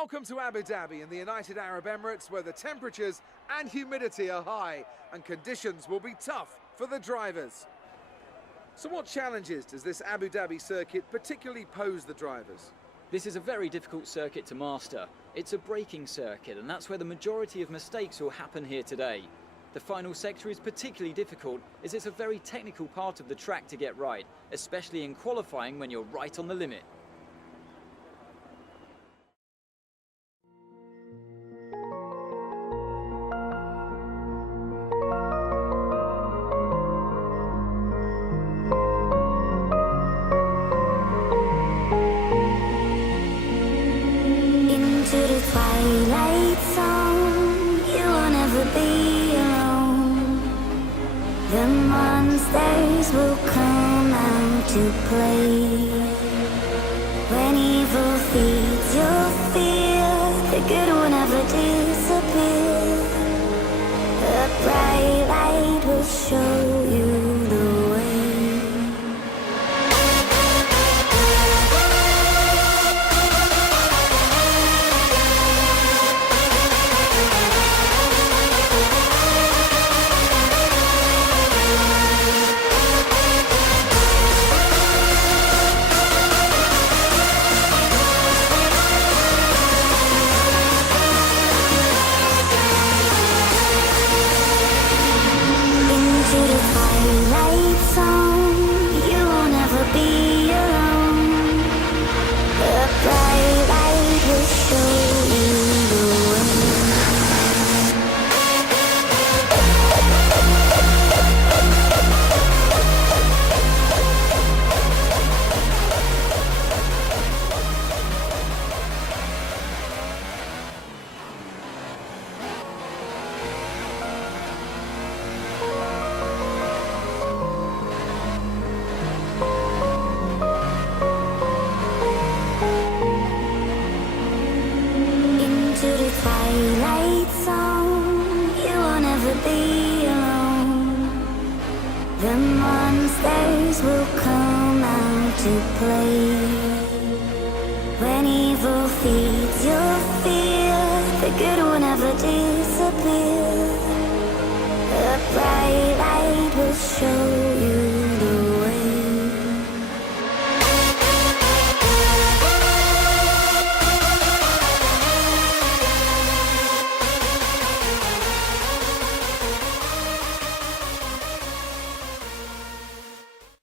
Welcome to Abu Dhabi in the United Arab Emirates, where the temperatures and humidity are high and conditions will be tough for the drivers. So what challenges does this Abu Dhabi circuit particularly pose the drivers? This is a very difficult circuit to master. It's a braking circuit, and that's where the majority of mistakes will happen here today. The final sector is particularly difficult as it's a very technical part of the track to get right, especially in qualifying when you're right on the limit. Twilight zone, you will never be alone. The monsters will come out to play. When evil feeds your fear, the good will never disappear. A bright light will show you the way. Twilight zone, you will never be alone. The monsters will come out to play. When evil feeds your fear, the good will never disappear. A bright light will show